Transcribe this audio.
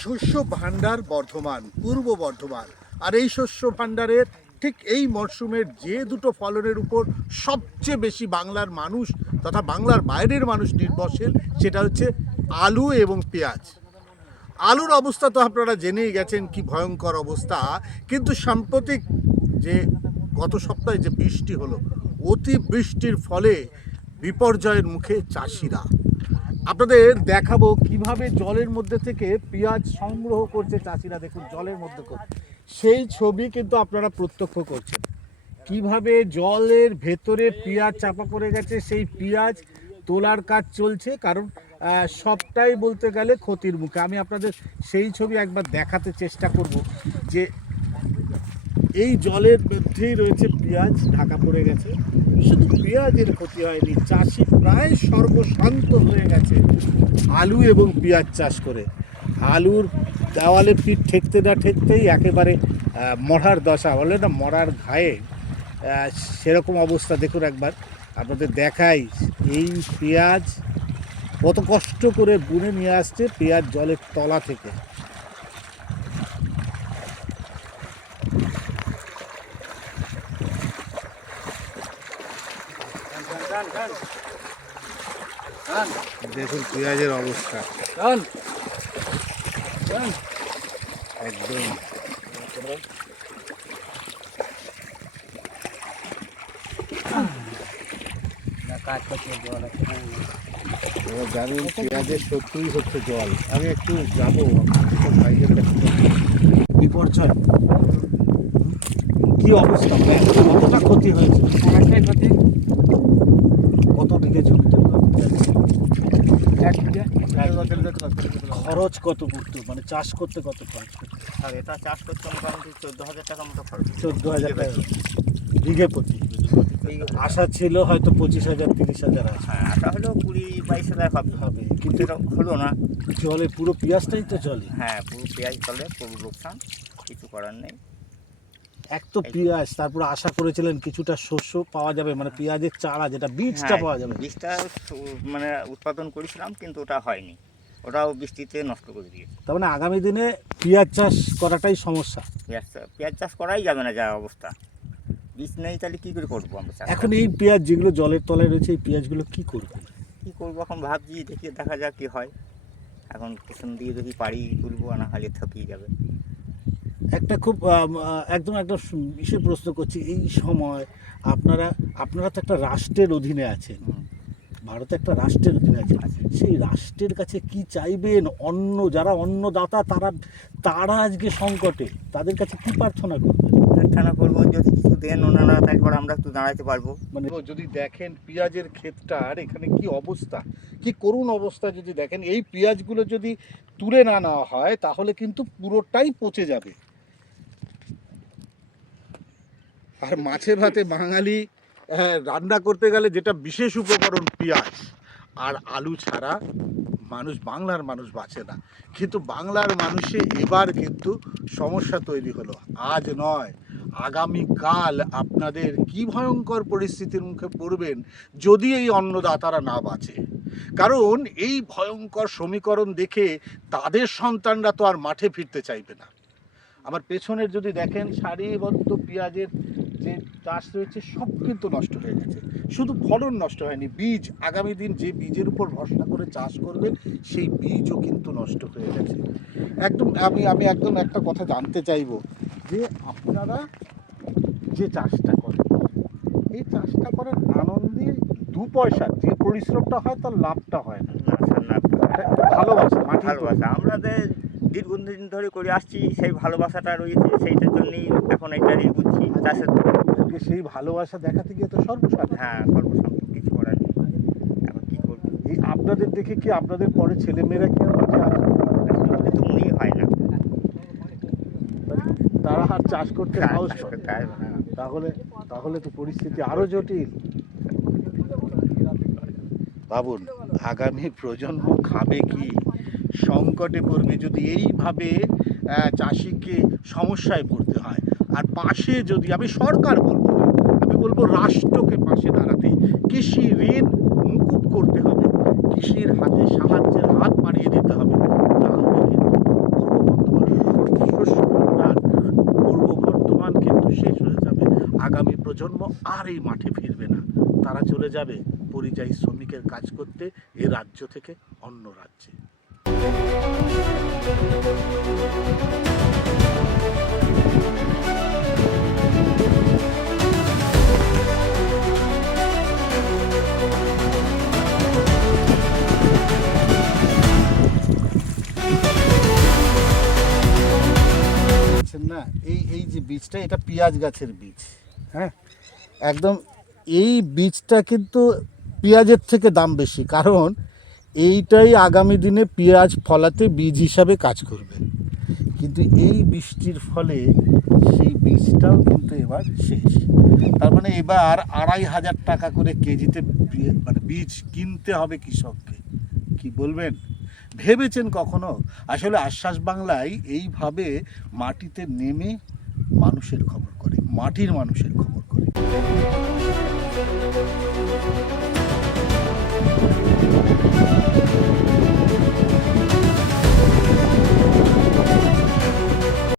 শস্য ভাণ্ডার বর্ধমান, পূর্ব বর্ধমান। আর এই শস্য ভাণ্ডারের ঠিক এই মরশুমের যে দুটো ফলনের উপর সবচেয়ে বেশি বাংলার মানুষ তথা বাংলার বাইরের মানুষ নির্ভরশীল, সেটা হচ্ছে আলু এবং পেঁয়াজ। আলুর অবস্থা তো আপনারা জেনেই গেছেন কি ভয়ঙ্কর অবস্থা, কিন্তু সাম্প্রতিক যে গত সপ্তাহে যে বৃষ্টি হলো, অতি বৃষ্টির ফলে বিপর্যয়ের মুখে চাষিরা। আপনাদের দেখাবো কিভাবে জলের মধ্যে থেকে পেঁয়াজ সংগ্রহ করছে চাষিরা। দেখুন জলের মধ্যে সেই ছবি কিন্তু আপনারা প্রত্যক্ষ করছেন, কিভাবে জলের ভেতরে পেঁয়াজ চাপা পড়ে গেছে। সেই পেঁয়াজ তোলার কাজ চলছে, কারণ সবটাই বলতে গেলে ক্ষতির মুখে। আমি আপনাদের সেই ছবি একবার দেখাতে চেষ্টা করব যে এই জলের মধ্যেই রয়েছে পেঁয়াজ ঢাকা পড়ে গেছে। শুধু পেঁয়াজের ক্ষতি হয়নি, চাষি প্রায় সর্বশান্ত হয়ে গেছে আলু এবং পেঁয়াজ চাষ করে। আলুর দেওয়ালে পিঠ ঠেকতে না ঠেকতেই একেবারে মরার দশা, বলে না মরার ঘায়ে, সেরকম অবস্থা। দেখুন একবার আপনাদের দেখাই, এই পেঁয়াজ কত কষ্ট করে বুনে নিয়ে আসছে পেঁয়াজ জলের তলা থেকে। দেখুন পেঁয়াজের অবস্থা একদম। জানেন পেঁয়াজের শত্রুই হচ্ছে জল। আমি একটু যাবো ভাইদের কাছে। বিপর্যয় কি অবস্থা, কতটা ক্ষতি হয়েছে, কত দিকে জমিতে খরচ কত পড়তো, মানে চাষ করতে কত খরচ করতো? আর এটা চাষ করতে মোটামুটি 14,000 টাকা মতো খরচ। 14,000 টাকা বিঘে প্রতি। আশা ছিল হয়তো 25,000 30,000 আছে। হ্যাঁ, আশা হলেও 20-22,000 হবে, কিন্তু এটা হলো না। জলে পুরো পেঁয়াজটাই তো জলে। হ্যাঁ, পুরো পেঁয়াজ চলে, পুরো লোকসান, কিছু করার নেই। এক তো পেঁয়াজ, তারপরে আশা করেছিলেন কিছুটা শস্য পাওয়া যাবে, মানে পেঁয়াজের চারা যেটা বীজটা পাওয়া যাবে। বীজটা মানে উৎপাদন করেছিলাম, কিন্তু ওটা হয়নি, ওটাও বৃষ্টিতে নষ্ট করে দিয়েছে। তার মানে আগামী দিনে পেঁয়াজ চাষ করাটাই সমস্যা। পেঁয়াজ চাষ করাই যাবে না, যা অবস্থা। বীজ নেই, তাহলে কী করে করবো আমরা চাষ? এখন এই পেঁয়াজ যেগুলো জলের তলায় রয়েছে, এই পেঁয়াজগুলো কি করবে? কী করবো এখন ভাবছি, দেখা যাক কী হয়। এখন পেছন দিয়ে যদি পারি তুলবো, না হলে থকিয়ে যাবে। একটা খুব একদম একটা বিশেষ প্রশ্ন করছি, এই সময় আপনারা তো একটা রাষ্ট্রের অধীনে আছেন, ভারতে একটা রাষ্ট্রের অধীনে আছে, সেই রাষ্ট্রের কাছে কি চাইবেন? যারা অন্নদাতা তারা আজকে সংকটে, তাদের কাছে কি প্রার্থনা করবেন? প্রার্থনা করবো যদি কিছু দেন ওনারা, তারপর আমরা একটু দাঁড়াতে পারবো। মানে যদি দেখেন পেঁয়াজের ক্ষেতটার এখানে কি অবস্থা, কি করুণ অবস্থা, যদি দেখেন এই পেঁয়াজগুলো যদি তুলে না নেওয়া হয় তাহলে কিন্তু পুরোটাই পচে যাবে। আর মাছে ভাতে বাঙালি রান্না করতে গেলে যেটা বিশেষ উপকরণ পেঁয়াজ আর আলু ছাড়া বাংলার মানুষ বাঁচে না। কিন্তু বাংলার মানুষে এবার কিন্তু সমস্যা তৈরি হলো। আজ নয়, আগামীকাল আপনাদের কি ভয়ঙ্কর পরিস্থিতির মুখে পড়বেন যদি এই অন্নদাতারা না বাঁচে। কারণ এই ভয়ঙ্কর সমীকরণ দেখে তাদের সন্তানরা তো আর মাঠে ফিরতে চাইবে না। আমার পেছনের যদি দেখেন সারিবদ্ধ পেঁয়াজের যে চাষ রয়েছে সব কিন্তু নষ্ট হয়ে গেছে। শুধু ফলন নষ্ট হয়নি, বীজ, আগামী দিন যে বীজের উপর ভরসা করে চাষ করবেন সেই বীজও কিন্তু নষ্ট হয়ে গেছে। আমি একদম একটা কথা জানতে চাইব যে আপনারা যে চাষটা করেন, এই চাষটা করেন আনন্দে, দু পয়সা যে পরিশ্রমটা হয় তার লাভটা হয় না। ভালোবাসা, ভালোবাসা আমাদের দীর্ঘদিন ধরে করে আসছি, সেই ভালোবাসাটা রয়েছে, সেইটার জন্যই এখন এইটারই বুঝছি চাষের। সেই ভালোবাসা দেখাতে গিয়ে তো সর্বসাধ। হ্যাঁ, সর্বসাধ, কিছু করার নেই। এখন কী করবো? এই আপনাদের দেখে কি আপনাদের পরে ছেলেমেয়েরা কি তো মনেই হয় না তারা আর চাষ করতে সাহস করতে পায়? তাহলে তো পরিস্থিতি আরো জটিল। ভাবুন আগামী প্রজন্ম খাবে কি, সংকটে পড়বে যদি এইভাবে চাষিকে সমস্যায় পড়তে হয়। আর পাশে যদি আমি সরকার বলবো না, আমি বলবো রাষ্ট্রকে পাশে দাঁড়াতে, কৃষি ঋণ মুকুব করতে হবে, কৃষির হাতে সাহায্যের হাত বাড়িয়ে দিতে হবে। তাহলে কিন্তু পূর্ব প্রজন্ম আর এই মাঠে ফিরবে না, তারা চলে যাবে পরিযায়ী শ্রমিকের কাজ করতে এ রাজ্য থেকে অন্য রাজ্যে। না এই এই যে বীজটা, এটা পেঁয়াজ গাছের বীজ, হ্যাঁ, একদম এই বীজটা কিন্তু পেঁয়াজের থেকে দাম বেশি, কারণ এইটাই আগামী দিনে পেঁয়াজ ফলাতে বীজ হিসাবে কাজ করবে। কিন্তু এই বৃষ্টির ফলে সেই বীজটাও কিন্তু এবার শেষ। তার মানে এবার 2,500 টাকা করে কেজিতে মানে বীজ কিনতে হবে কৃষককে। কি বলবেন, ভেবেছেন কখনো? আসলে আশ্বাস বাংলায় এইভাবে মাটিতে নেমে মানুষের খবর করে, মাটির মানুষের খবর করে।